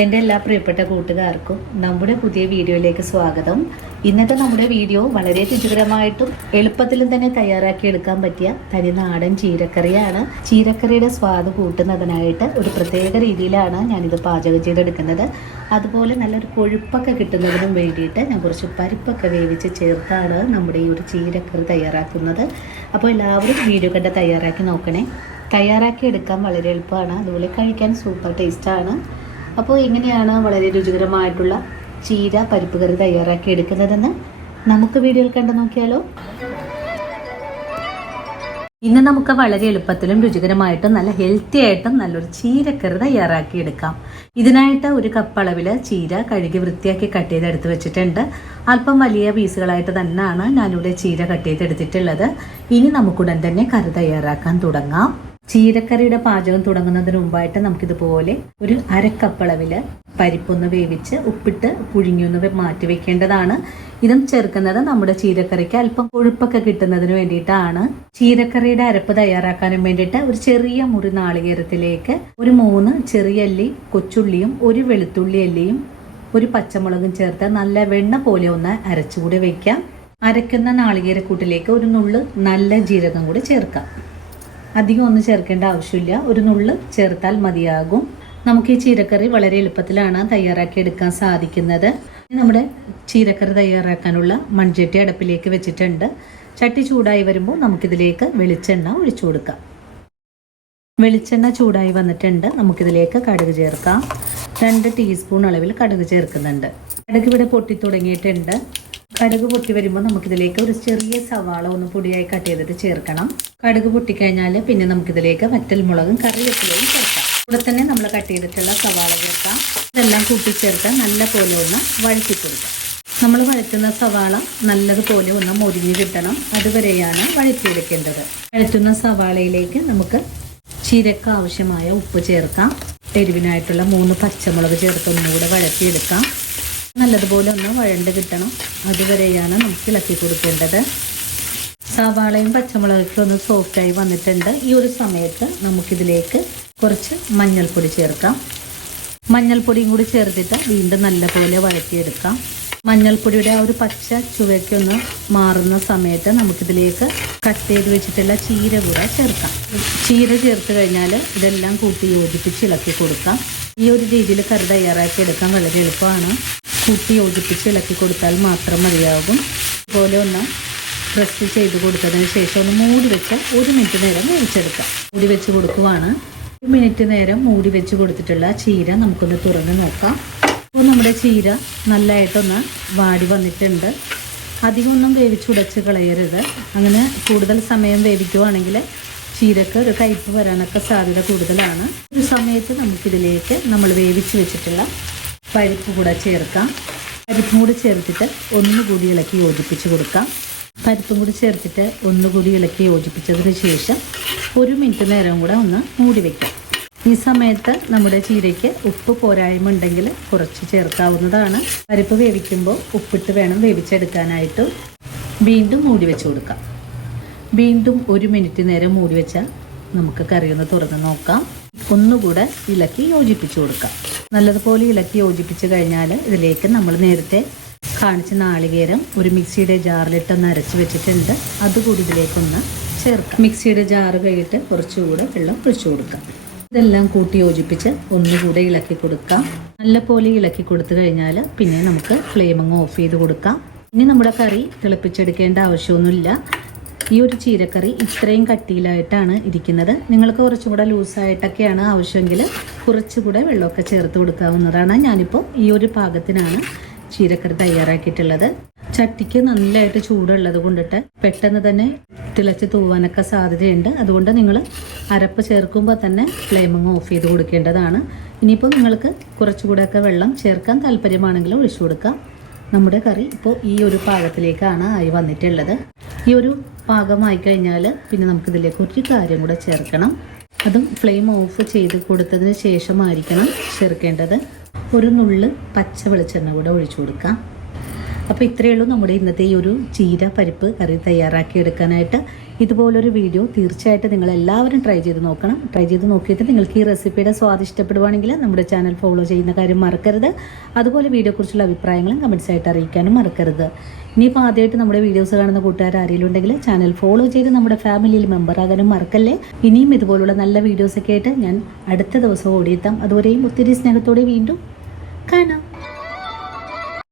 എൻ്റെ എല്ലാ പ്രിയപ്പെട്ട കൂട്ടുകാർക്കും നമ്മുടെ പുതിയ വീഡിയോയിലേക്ക് സ്വാഗതം. ഇന്നത്തെ നമ്മുടെ വീഡിയോ വളരെ രുചികരമായിട്ടും എളുപ്പത്തിലും തന്നെ തയ്യാറാക്കി എടുക്കാൻ പറ്റിയ തനിനാടൻ ചീരക്കറിയാണ്. ചീരക്കറിയുടെ സ്വാദ് കൂട്ടുന്നതിനായിട്ട് ഒരു പ്രത്യേക രീതിയിലാണ് ഞാനിത് പാചകം ചെയ്തെടുക്കുന്നത്. അതുപോലെ നല്ലൊരു കൊഴുപ്പൊക്കെ കിട്ടുന്നതിനും വേണ്ടിയിട്ട് ഞാൻ കുറച്ച് പരിപ്പൊക്കെ വേവിച്ച് ചേർത്താണ് നമ്മുടെ ഈ ഒരു ചീരക്കറി തയ്യാറാക്കുന്നത്. അപ്പോൾ എല്ലാവരും വീഡിയോ കണ്ട് തയ്യാറാക്കി നോക്കണേ. തയ്യാറാക്കി എടുക്കാൻ വളരെ എളുപ്പമാണ്, അതുപോലെ കഴിക്കാൻ സൂപ്പർ ടേസ്റ്റാണ്. അപ്പോൾ എങ്ങനെയാണ് വളരെ രുചികരമായിട്ടുള്ള ചീര പരിപ്പ് കറി തയ്യാറാക്കി എടുക്കുന്നതെന്ന് നമുക്ക് വീഡിയോയിൽ കണ്ടു നോക്കിയാലോ. ഇന്ന് നമുക്ക് വളരെ എളുപ്പത്തിലും രുചികരമായിട്ടും നല്ല ഹെൽത്തി ആയിട്ടും നല്ലൊരു ചീരക്കറി തയ്യാറാക്കി എടുക്കാം. ഇതിനായിട്ട് ഒരു കപ്പ് അളവിൽ ചീര കഴുകി വൃത്തിയാക്കി കട്ട് ചെയ്തെടുത്ത് വെച്ചിട്ടുണ്ട്. അല്പം വലിയ പീസുകളായിട്ട് തന്നെയാണ് ഞാനിവിടെ ചീര കട്ട് ചെയ്തെടുത്തിട്ടുള്ളത്. ഇനി നമുക്കുടൻ തന്നെ കറി തയ്യാറാക്കാൻ തുടങ്ങാം. ചീരക്കറിയുടെ പാചകം തുടങ്ങുന്നതിന് മുമ്പായിട്ട് നമുക്കിതുപോലെ ഒരു അരക്കപ്പളവിൽ പരിപ്പൊന്ന് വേവിച്ച് ഉപ്പിട്ട് പുഴുങ്ങിയൊന്ന് മാറ്റി വെക്കേണ്ടതാണ്. ഇതും ചേർക്കുന്നത് നമ്മുടെ ചീരക്കറിക്ക് അല്പം കൊഴുപ്പൊക്കെ കിട്ടുന്നതിന് വേണ്ടിയിട്ടാണ്. ചീരക്കറിയുടെ അരപ്പ് തയ്യാറാക്കാനും വേണ്ടിയിട്ട് ഒരു ചെറിയ മുറി നാളികേരത്തിലേക്ക് ഒരു 3 ചെറിയ അല്ലി കൊച്ചുള്ളിയും ഒരു വെളുത്തുള്ളി അല്ലിയും ഒരു പച്ചമുളകും ചേർത്ത് നല്ല വെണ്ണ പോലെ ഒന്ന് അരച്ചുകൂടി വെക്കാം. അരയ്ക്കുന്ന നാളികേരക്കൂട്ടിലേക്ക് ഒരു നുള്ള് നല്ല ജീരകം കൂടി ചേർക്കാം. അധികം ഒന്നും ചേർക്കേണ്ട ആവശ്യമില്ല, ഒരു നുള്ള് ചേർത്താൽ മതിയാകും. നമുക്ക് ഈ ചീരക്കറി വളരെ എളുപ്പത്തിലാണ് തയ്യാറാക്കി എടുക്കാൻ സാധിക്കുന്നത്. നമ്മുടെ ചീരക്കറി തയ്യാറാക്കാനുള്ള മൺചട്ടി അടുപ്പിലേക്ക് വെച്ചിട്ടുണ്ട്. ചട്ടി ചൂടായി വരുമ്പോൾ നമുക്കിതിലേക്ക് വെളിച്ചെണ്ണ ഒഴിച്ചു കൊടുക്കാം. വെളിച്ചെണ്ണ ചൂടായി വന്നിട്ടുണ്ട്. നമുക്കിതിലേക്ക് കടുക് ചേർക്കാം. 2 ടീസ്പൂൺ അളവിൽ കടുക് ചേർക്കുന്നുണ്ട്. കടുക് ഇവിടെ പൊട്ടി തുടങ്ങിയിട്ടുണ്ട്. കടുക് പൊട്ടി വരുമ്പോൾ നമുക്കിതിലേക്ക് ഒരു ചെറിയ സവാള ഒന്ന് പൊടിയായി കട്ട് ചെയ്തിട്ട് ചേർക്കണം. കടുക് പൊട്ടിക്കഴിഞ്ഞാൽ പിന്നെ നമുക്കിതിലേക്ക് വറ്റൽമുളകും കറിവേപ്പിലയും ചേർക്കാം. ഇവിടെ തന്നെ നമ്മൾ കട്ട് ചെയ്തിട്ടുള്ള സവാള ചേർക്കാം. ഇതെല്ലാം കൂട്ടിച്ചേർത്ത് നല്ല പോലെ ഒന്ന് വഴറ്റി കൊടുക്കാം. നമ്മൾ വഴറ്റുന്ന സവാള നല്ലതുപോലെ ഒന്ന് മൊരിഞ്ഞ് കിട്ടണം, അതുവരെയാണ് വഴറ്റിയെടുക്കേണ്ടത്. വഴറ്റുന്ന സവാളയിലേക്ക് നമുക്ക് ചീരക്ക് ആവശ്യമായ ഉപ്പ് ചേർക്കാം. എരിവിനായിട്ടുള്ള 3 പച്ചമുളക് ചേർത്ത് ഒന്നുകൂടെ വഴറ്റിയെടുക്കാം. നല്ലതുപോലെ ഒന്ന് വഴണ്ട് കിട്ടണം, അതുവരെയാണ് നമുക്ക് ഇളക്കി കൊടുക്കേണ്ടത്. സവാളയും പച്ചമുളകൊക്കെ ഒന്ന് സോഫ്റ്റായി വന്നിട്ടുണ്ട്. ഈ ഒരു സമയത്ത് നമുക്കിതിലേക്ക് കുറച്ച് മഞ്ഞൾപ്പൊടി ചേർക്കാം. മഞ്ഞൾപ്പൊടിയും കൂടി ചേർത്തിട്ട് വീണ്ടും നല്ലപോലെ വഴറ്റിയെടുക്കാം. മഞ്ഞൾപ്പൊടിയുടെ ആ ഒരു പച്ച ചുവയ്ക്കൊന്ന് മാറുന്ന സമയത്ത് നമുക്കിതിലേക്ക് കട്ട് ചെയ്ത് വെച്ചിട്ടുള്ള ചീര കൂടെ ചേർക്കാം. ചീര ചേർത്ത് കഴിഞ്ഞാൽ ഇതെല്ലാം കൂട്ടി യോജിപ്പിച്ച് ഇളക്കി കൊടുക്കാം. ഈ ഒരു രീതിയിൽ കറി തയ്യാറാക്കി എടുക്കാൻ വളരെ എളുപ്പമാണ്. കൂട്ടി യോജിപ്പിച്ച് ഇളക്കി കൊടുത്താൽ മാത്രം മതിയാകും. അതുപോലെ ഒന്ന് പ്രസ് ചെയ്ത് കൊടുത്തതിന് ശേഷം ഒന്ന് മൂടി വെച്ച് 1 മിനിറ്റ് നേരം വേവിച്ചെടുക്കാം. മൂടി വെച്ച് കൊടുക്കുവാണ്. 1 മിനിറ്റ് നേരം മൂടി വെച്ച് കൊടുത്തിട്ടുള്ള ചീര നമുക്കൊന്ന് തുറന്ന് നോക്കാം. അപ്പോൾ നമ്മുടെ ചീര നല്ലതായിട്ടൊന്ന് വാടി വന്നിട്ടുണ്ട്. അധികം ഒന്നും വേവിച്ചുടച്ച് കളയരുത്. അങ്ങനെ കൂടുതൽ സമയം വേവിക്കുവാണെങ്കിൽ ചീരക്ക് ഒരു കയ്പ്പ് വരാനൊക്കെ സാധ്യത കൂടുതലാണ്. ഒരു സമയത്ത് നമുക്കിതിലേക്ക് നമ്മൾ വേവിച്ച് വെച്ചിട്ടുള്ള പരിപ്പ് കൂടെ ചേർക്കാം. പരിപ്പും കൂടി ചേർത്തിട്ട് ഒന്നുകൂടി ഇളക്കി യോജിപ്പിച്ച് കൊടുക്കാം. പരിപ്പും കൂടി ചേർത്തിട്ട് ഒന്നുകൂടി ഇളക്കി യോജിപ്പിച്ചതിന് ശേഷം 1 മിനിറ്റ് നേരം കൂടെ ഒന്ന് മൂടി വയ്ക്കാം. ഈ സമയത്ത് നമ്മുടെ ചീരയ്ക്ക് ഉപ്പ് പോരായ്മ ഉണ്ടെങ്കിൽ കുറച്ച് ചേർക്കാവുന്നതാണ്. പരിപ്പ് വേവിക്കുമ്പോൾ ഉപ്പിട്ട് വേണം വേവിച്ചെടുക്കാനായിട്ട്. വീണ്ടും മൂടി വെച്ച് കൊടുക്കാം. വീണ്ടും 1 മിനിറ്റ് നേരം മൂടി വെച്ചാൽ നമുക്ക് കറിയൊന്ന് തുറന്ന് നോക്കാം. ഒന്നുകൂടെ ഇളക്കി യോജിപ്പിച്ച് കൊടുക്കാം. നല്ലതുപോലെ ഇളക്കി യോജിപ്പിച്ച് കഴിഞ്ഞാൽ ഇതിലേക്ക് നമ്മൾ നേരത്തെ കാണിച്ച നാളികേരം ഒരു മിക്സിയുടെ ജാറിലിട്ടൊന്ന് അരച്ച് വെച്ചിട്ടുണ്ട്. അതുകൂടി ഇതിലേക്കൊന്ന് ചേർക്കാം. മിക്സിയുടെ ജാറ് കഴുകിയിട്ട് കുറച്ചുകൂടെ വെള്ളം ഒഴിച്ചു കൊടുക്കാം. ഇതെല്ലാം കൂട്ടി യോജിപ്പിച്ച് ഒന്നുകൂടെ ഇളക്കി കൊടുക്കാം. നല്ലപോലെ ഇളക്കി കൊടുത്തു കഴിഞ്ഞാൽ പിന്നെ നമുക്ക് ഫ്ലെയിം അങ്ങ് ഓഫ് ചെയ്ത് കൊടുക്കാം. ഇനി നമ്മുടെ കറി തിളപ്പിച്ചെടുക്കേണ്ട ആവശ്യമൊന്നുമില്ല. ഈ ഒരു ചീരക്കറി ഇത്രയും കട്ടിയിലായിട്ടാണ് ഇരിക്കുന്നത്. നിങ്ങൾക്ക് കുറച്ചും കൂടെ ലൂസായിട്ടൊക്കെയാണ് ആവശ്യമെങ്കിൽ കുറച്ചുകൂടെ വെള്ളമൊക്കെ ചേർത്ത് കൊടുക്കാവുന്നതാണ്. ഞാനിപ്പോൾ ഈ ഒരു പാകത്തിനാണ് ചീരക്കറി തയ്യാറാക്കിയിട്ടുള്ളത്. ചട്ടിക്ക് നല്ലതായിട്ട് ചൂടുള്ളത് കൊണ്ടിട്ട് പെട്ടെന്ന് തന്നെ തിളച്ച് തൂവാനൊക്കെ സാധ്യതയുണ്ട്. അതുകൊണ്ട് നിങ്ങൾ അരപ്പ് ചേർക്കുമ്പോൾ തന്നെ ഫ്ലെയിമിങ് ഓഫ് ചെയ്ത് കൊടുക്കേണ്ടതാണ്. ഇനിയിപ്പോൾ നിങ്ങൾക്ക് കുറച്ചുകൂടെയൊക്കെ വെള്ളം ചേർക്കാൻ താല്പര്യമാണെങ്കിൽ ഒഴിച്ചു കൊടുക്കാം. നമ്മുടെ കറി ഇപ്പോൾ ഈ ഒരു പാകത്തിലേക്കാണ് ആയി വന്നിട്ടുള്ളത്. ഈ ഒരു പാകമായി കഴിഞ്ഞാൽ പിന്നെ നമുക്കിതിലേക്ക് ഒരു കാര്യം കൂടെ ചേർക്കണം. അതും ഫ്ലെയിം ഓഫ് ചെയ്ത് കൊടുത്തതിന് ശേഷമായിരിക്കണം ചേർക്കേണ്ടത്. ഒരു നുള്ള് പച്ച വെളിച്ചെണ്ണ കൂടെ ഒഴിച്ചു കൊടുക്കാം. അപ്പോൾ ഇത്രയേ ഉള്ളൂ നമ്മുടെ ഇന്നത്തെ ഈ ഒരു ചീര പരിപ്പ് കറി തയ്യാറാക്കി എടുക്കാനായിട്ട്. ഇതുപോലൊരു വീഡിയോ തീർച്ചയായിട്ടും നിങ്ങൾ എല്ലാവരും ട്രൈ ചെയ്ത് നോക്കണം. ട്രൈ ചെയ്ത് നോക്കിയിട്ട് നിങ്ങൾക്ക് ഈ റെസിപ്പിയുടെ സ്വാദ് ഇഷ്ടപ്പെടുവാണെങ്കിൽ നമ്മുടെ ചാനൽ ഫോളോ ചെയ്യുന്ന കാര്യം മറക്കരുത്. അതുപോലെ വീഡിയോയെക്കുറിച്ചുള്ള അഭിപ്രായങ്ങളും കമൻസ് ആയിട്ട് അറിയിക്കാനും മറക്കരുത്. ഇനിയിപ്പോൾ ആദ്യമായിട്ട് നമ്മുടെ വീഡിയോസ് കാണുന്ന കൂട്ടുകാർ ആരെങ്കിലും ഉണ്ടെങ്കിൽ ചാനൽ ഫോളോ ചെയ്ത് നമ്മുടെ ഫാമിലിയിൽ മെമ്പർ ആകാനും മറക്കല്ലേ. ഇനിയും ഇതുപോലുള്ള നല്ല വീഡിയോസൊക്കെ ആയിട്ട് ഞാൻ അടുത്ത ദിവസം ഓടിയെത്താം. അതുവരെയും ഒത്തിരി സ്നേഹത്തോടെ വീണ്ടും കാണാം.